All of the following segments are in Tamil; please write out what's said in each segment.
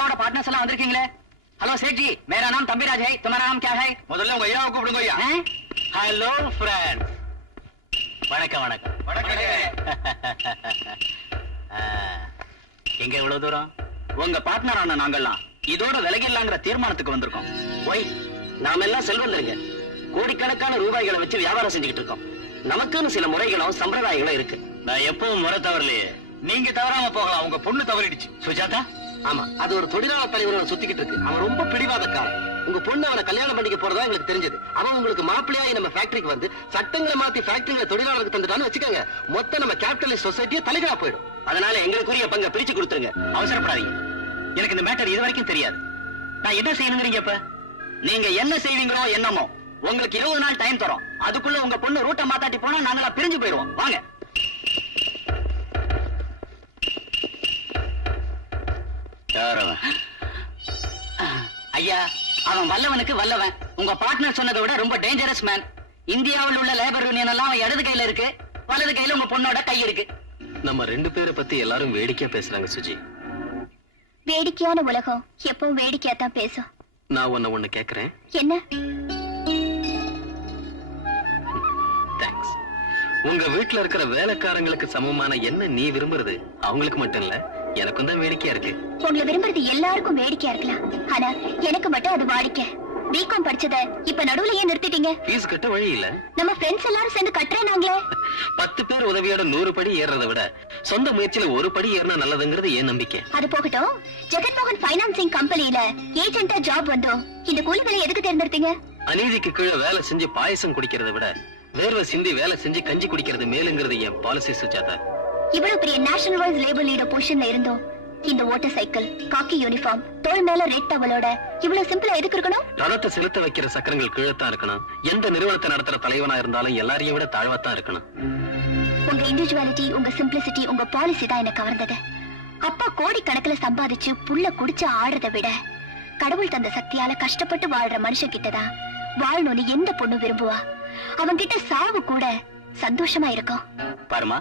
ஐயாவோட பார்ட்னர்ஸ் எல்லாம் வந்திருக்கீங்களே. ஹலோ சேட் ஜி, मेरा नाम तंबीराज है, तुम्हारा नाम क्या है? முதல்ல உங்க ஐயாவை கூப்பிடுங்க ஐயா. Hello friend. வணக்கம் வணக்கம். எங்க இவ்வளவு தூரம்? உங்க பார்ட்னரான நாங்கெல்லாம் இதோட விலகிடலாங்கிற தீர்மானத்துக்கு வந்திருக்கோம். ஒய், நாம எல்லாம் செல்வந்தருங்க. கோடிக்கணக்கான ரூபாய்களை வச்சு வியாபாரம் செஞ்சுக்கிட்டு இருக்கோம். நமக்குன்னு சில முறைகளும் சம்பிரதாயங்களும் இருக்கு. நான் எப்பவும் முறை தவறலையே. நீங்க தவறாம போகலாம், உங்க பொண்ணு தவறிடுச்சு. சுஜாதா? ஆமா, அது ஒரு தொழிலாளர் தலைவரோட சுத்திக்கிட்டு இருக்கு. அவன் ரொம்ப பிடிவாதக்காரன். உங்க பொண்ணு அவனை கல்யாணம் பண்ணிக்க போறதா எங்களுக்கு தெரிஞ்சது. அவன் உங்களுக்கு மாப்பிள்ளையாய் நம்ம ஃபேக்டரிக்கு வந்து சட்டங்களை மாத்தி ஃபேக்டரியில தொழிலாளருக்கு தந்துட்டான்னு வச்சுக்கோங்க, மொத்த நம்ம கேபிட்டலிஸ்ட் சொசைட்டியே தலைகீழா போயிடும். அதனால எங்களுக்குரிய பங்கை பிரிச்சு கொடுத்துருங்க. அவசரப்படாதீங்க. எனக்கு இந்த மேட்டர் இது வரைக்கும் தெரியாது. நான் என்ன செய்யணுங்கிறீங்க? இப்ப நீங்க என்ன செய்வீங்களோ என்னமோ, உங்களுக்கு 20 நாள் டைம் தரோம். அதுக்குள்ள உங்க பொண்ணு ரூட்டை மாத்தாட்டி போனா நாங்களா பிரிஞ்சு போயிடுவோம். வாங்க. ஐயா, அவன் வல்லவனுக்கு வல்லவன். உங்க பார்ட்னர் சொன்னதை விட ரொம்ப டேஞ்சரஸ் மேன். இந்தியாவில் உள்ள லேபர் யூனியன் எல்லாம் அவன் இடது கையில இருக்கு, வலது கையில உங்க பொண்ணோட கை இருக்கு. நம்ம 2 பேரை பத்தி எல்லாரும் வேடிக்கையா பேசுறாங்க சுஜி. வேடிக்கையான உலகம் எப்பவும் வேடிக்கையா தான் பேசும். நான் ஒண்ணு கேக்குறேன். என்ன? தேங்க்ஸ். உங்க வீட்டுல இருக்கிற வேலைக்காரங்களுக்கு சமமான என்ன நீ விரும்புறது அவங்களுக்கு மட்டும் இல்ல, எனக்கும் தான் வேடிக்கையா இருக்கு. உங்களை விரும்புறது எல்லாருக்கும் வேடிக்கையா இருக்கலாம், ஆனா எனக்கு மட்டும் அது வாடிக்கை. பிகாம் படிச்சத இப்ப நடுவுல ஏன் நிறுத்திட்டீங்க? ஃபீஸ் கட்ட வழி இல்ல. நம்ம ஃப்ரெண்ட்ஸ் எல்லாரும் சேர்ந்து கட்டுறேனாங்களே. 10 பேர் உதவியோட 100 படி ஏறதை விட சொந்த முயற்சியில ஒரு படி ஏறினா நல்லதுங்கிறது ஏன் நம்பிக்கை. அது போகட்டும், ஜெகன்மோகன் பைனான்சிங் கம்பெனில ஏஜென்ட்டா ஜாப் வந்தோம். இந்த கூலி வேலை எதுக்கு தேர்ந்தெடுத்தீங்க? அநீதிக்கு கீழே வேலை செஞ்சு பாயசம் குடிக்கிறத விட வேர்வை சிந்தி வேலை செஞ்சு கஞ்சி குடிக்கிறது மேலுங்கிறது என் பாலிசி சுஜாதா. இவ்வளவு பெரிய நேஷனல் வைஸ் லேபர் லீடர் பொசிஷன்ல இருந்தோம். இந்த ஓட்டர் சைக்கிள், காக்கி யூனிஃபார்ம், தோள் மேல ரெட் டவலோட இவ்வளவு சிம்பிளா எதுக்கு இருக்கணும்? ரதத்தை செலுத்த வைக்கிற சக்கரங்கள் கீழத்தான் இருக்கணும். எந்த நிறுவனத்தை நடத்துற தலைவனா இருந்தாலும் எல்லாரையும் விட தாழ்வாத்தான் இருக்கணும். உங்க இண்டிவிஜுவாலிட்டி, உங்க சிம்பிளிசிட்டி, உங்க பாலிசி தான் எனக்கு கவர்ந்தது. அப்பா கோடி கணக்குல சம்பாதிச்சு புள்ள குடிச்சு ஆடுறதை விட கடவுள் தந்த சக்தியால கஷ்டப்பட்டு வாழ்ற மனுஷன் கிட்டதான் வாழணும்னு எந்த பொண்ணு விரும்புவா. அவங்க கிட்ட சாவு கூட சந்தோஷமா இருக்கும். பாருமா,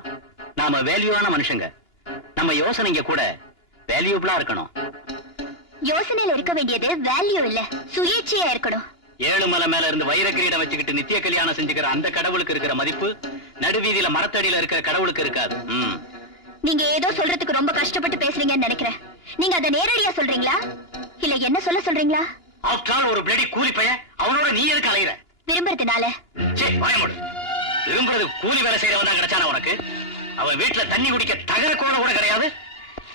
நாம வேல்யூவான மனுஷங்க. நம்ம யோசனைங்க கூட வேல்யூபிளா இருக்கணும். யோசனையில இருக்க வேண்டியது வேல்யூ இல்ல, சுயேட்சையா இருக்கணும். ஏழுமலை மேல இருந்து வைர கிரீடம் வச்சுக்கிட்டு நித்திய கல்யாணம் செஞ்சுக்கிற அந்த கடவுளுக்கு இருக்கிற மதிப்பு நடுவீதியில மரத்தடியில இருக்கிற கடவுளுக்கு இருக்காது. நீங்க ஏதோ சொல்றதுக்கு ரொம்ப கஷ்டப்பட்டு பேசுறீங்கன்னு நினைக்கிறேன். நீங்க அதை நேரடியா சொல்றீங்களா இல்ல என்ன சொல்ல சொல்றீங்களா? ஆஃப்டர் ஆல் ஒரு பிளடி கூலி பையன், அவனோட நீ எதுக்கு அலையிற? விரும்புறதுனால. விரும்புறது கூலி வேலை செய்யறவன் தான் கிடைச்சான உனக்கு? அவன் வீட்டுல தண்ணி குடிக்க தகர கோண கூட கிடையாது.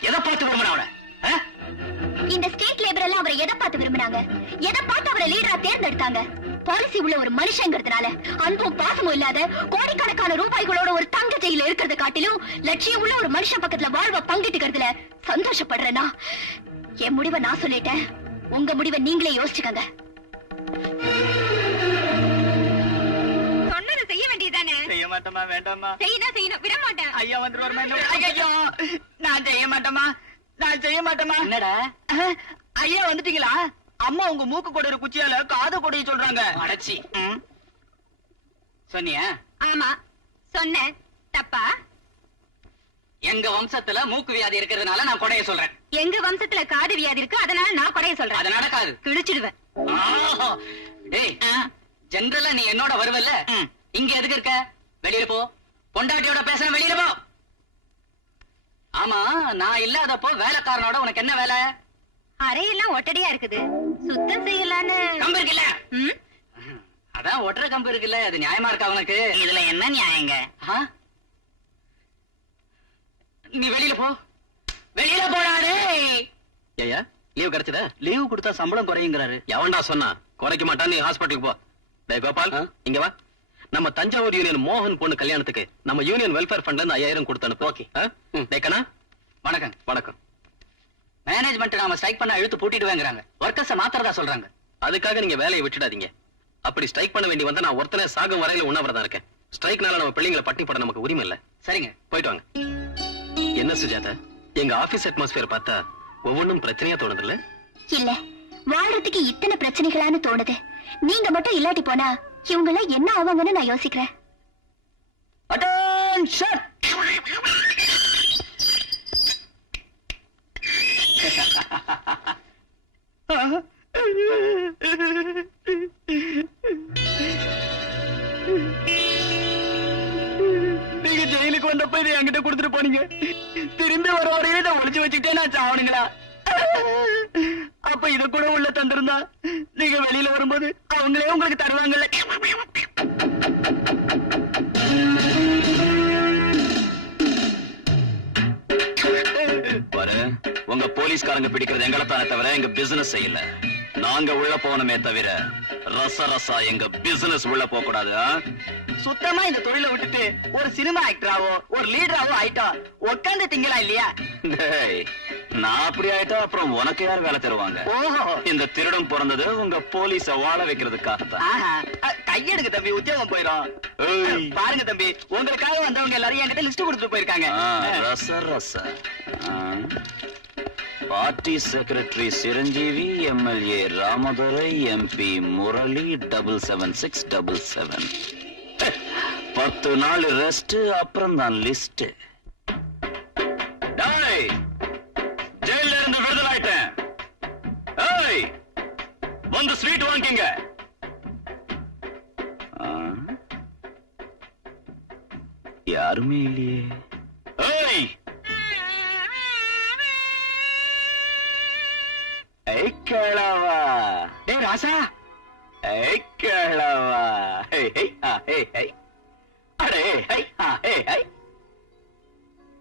எதை பார்த்து விரும்பின அவனை? இந்த ஸ்டேட் லேபர் எல்லாம் அவரை எதை பார்த்து விரும்பினாங்க? எதை பார்த்து அவரை லீடரா தேர்ந்தெடுத்தாங்க? பாலிசி உள்ள ஒரு மனுஷங்கிறதுனால அன்பும் பாசமும் இல்லாத கோடிக்கணக்கான ரூபாய்களோட ஒரு தங்க ஜெயில இருக்கிறத காட்டிலும் லட்சியம் உள்ள ஒரு மனுஷன் பக்கத்துல வாழ்வ பங்கிட்டுக்கிறதுல சந்தோஷப்படுறேனா? என் முடிவை நான் சொல்லிட்டேன், உங்க முடிவை நீங்களே யோசிச்சுக்கங்க. சொன்னதை செய்ய வேண்டியதானே? செய்ய மாட்டோமா? வேண்டாமா? செய்யணும் செய்யணும், விட மாட்டேன். ஐயா வந்துருவாருமா? ஐயோ, நான் செய்ய மாட்டோமா, நான் செய்ய மாட்டோமா. என்னடா ஐயா வந்துட்டீங்களா? அம்மா உங்க மூக்கு கொடையிற குச்சியால காது கொடைய சொல்றாங்க. அடச்சி. சொன்னியா? ஆமா சொன்னேன். தப்பா? எங்க வம்சத்துல மூக்கு வியாதி இருக்கிறதுனால நான் கொடைய சொல்றேன். எங்க வம்சத்துல காது வியாதி இருக்கு, அதனால நான் கொடைய சொல்றேன். அது நடக்காது. கிழிச்சிடுவேன். டேய், ஜெனரலா நீ என்னோட வருவல்ல, இங்க எதுக்கு இருக்க? வெளியில போ. பொண்டாட்டியோட பேச வெளியில போ. ஆமா, நான் இல்லாதப்போ வேலைக்காரனோட உனக்கு என்ன வேலை? அறையெல்லாம் ஒட்டடியா இருக்குது, சுத்தம் செய்யலான்னு. கம்பு இருக்குல்ல? அதான் ஒட்டுற கம்பு இருக்குல்ல, அது நியாயமா இருக்கா உனக்கு? இதுல என்ன நியாயங்க? நீ வெளியில போ. வெளியில போடாதே. ஏயா லீவ் கிடைச்சதா? லீவு கொடுத்தா சம்பளம் குறையுங்கிறாரு. எவன்டா சொன்னா? குறைக்க மாட்டான். நீ ஹாஸ்பிட்டலுக்கு போ. டேய் கோபால், இங்க வா. நம்ம தஞ்சாவூர் யூனியன் மோகன் பொண்ணு கல்யாணத்துக்கு நம்ம யூனியன் வெல்ஃபேர் ஃபண்ட்ல இருந்து 5000 கொடுத்து அனுப்பு. ஓகே. டேக்கனா வணக்கம். வணக்கம். மேனேஜ்மெண்ட் நாம ஸ்ட்ரைக் பண்ண இழுத்து பூட்டிடுவேங்கறாங்க. வர்க்கர்ஸ மாத்திரதா சொல்றாங்க. அதுக்காக நீங்க வேலையை விட்டுடாதீங்க. அப்படி ஸ்ட்ரைக் பண்ண வேண்டி வந்தா நான் ஒருத்தனே சாகும் வரையில உண்ணாவிரதம் இருக்கேன். ஸ்ட்ரைக்னால நம்ம பிள்ளைங்களை பட்டி போட நமக்கு உரிமை இல்ல. சரிங்க, போயிட்டு வாங்க. என்ன சுஜாதா, எங்க ஆபீஸ் அட்மாஸ்பியர் பார்த்தா ஒவ்வொன்றும் பிரச்சனையா தோணுது இல்ல? இல்ல, வாழ்றதுக்கு இத்தனை பிரச்சனைகளான்னு தோணுது. நீங்க மட்டும் இல்லாட்டி போனா இவங்க எல்லாம் என்ன ஆவாங்கன்னு நான் யோசிக்கிறேன். அட்டென்ஷன். வீட்டுக்கு வந்தப்ப இதை என்கிட்ட கொடுத்துட்டு போனீங்க. திரும்பி வர வரையில இதை ஒளிச்சு வச்சுக்கிட்டே நான் சாவணுங்களா? அப்ப இத கூட உள்ள தந்திருந்தா நீங்க வெளியில வரும்போது அவங்களே உங்களுக்கு தருவாங்கல்ல. பாரு, உங்க போலீஸ்காரங்க பிடிக்கிறது எங்களை தானே தவிர எங்க பிசினஸ் செய்யல. நாங்க உள்ள போனமே தவிர ரசரசா எங்க பிசினஸ் உள்ள போக கூடாது. சுத்தமா இந்த தொழிலை விட்டுட்டு ஒரு சினிமா ஆக்டராவோ ஒரு லீடராவோ ஆயிட்டா உட்காந்து திங்களா இல்லையா? நான் அப்படி ஆயிட்டா அப்புறம் உனக்கு யார் வேலை தருவாங்க? இந்த திருடம் பிறந்தது உங்க போலீஸ வாழ வைக்கிறதுக்காகத்தான். கையெடுங்க தம்பி, உத்தியோகம் போயிடும். பாருங்க தம்பி, உங்களுக்காக வந்தவங்க எல்லாரும் என்கிட்ட லிஸ்ட் கொடுத்துட்டு போயிருக்காங்க. ரசரச party secretary Chiranjeevi, MLA Ramadurai, MP Murali, 77677. 10 நாள் ரெஸ்ட், அப்புறம் தான் லிஸ்ட். ஜெயில இருந்து விடுதலை ஆயிட்டேன். வந்து ஸ்வீட் வாங்கிங்க. யாருமே இல்லையே. கேளவா ராசா, கேளவா.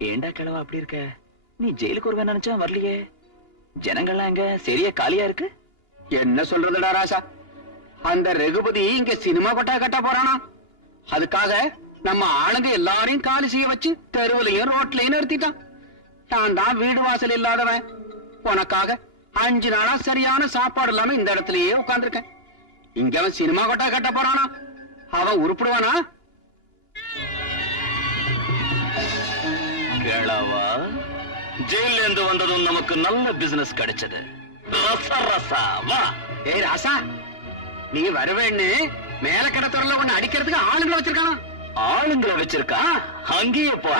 ஏண்டா கிழவா அப்படி இருக்க? நீ ஜெயிலுக்கு வருவேன் நினைச்சா வரலையே. ஜனங்கள்லாம் எங்க சரியா காலியா இருக்கு. என்ன சொல்றதுடா ராசா, அந்த ரகுபதி இங்க சினிமா கொட்டா கட்ட போறானா? அதுக்காக நம்ம ஆளுங்க எல்லாரையும் காலி செய்ய வச்சு தெருவுலையும் ரோட்லயும் நிறுத்திட்டான். நான் தான் வீடு வாசல் இல்லாதவன். உனக்காக 5 நாளா சரியான சாப்பாடு இல்லாம இந்த இடத்துலயே உட்கார்ந்துருக்கேன். இங்க அவன் சினிமா கொட்டா கட்ட போறானா? அவன் உருப்பிடுவானா? கேளவா, ஜெயில இருந்து வந்ததும் நமக்கு நல்ல பிசினஸ் கிடைச்சது. ரசா வா. ஏய் ராசா, நீ வருவேன்னு மேல கடத்துறல ஒண்ணு அடிக்கிறதுக்கு ஆளுங்களை வச்சிருக்கானா? ஆளுங்களை வச்சிருக்கா? அங்கேயே போ.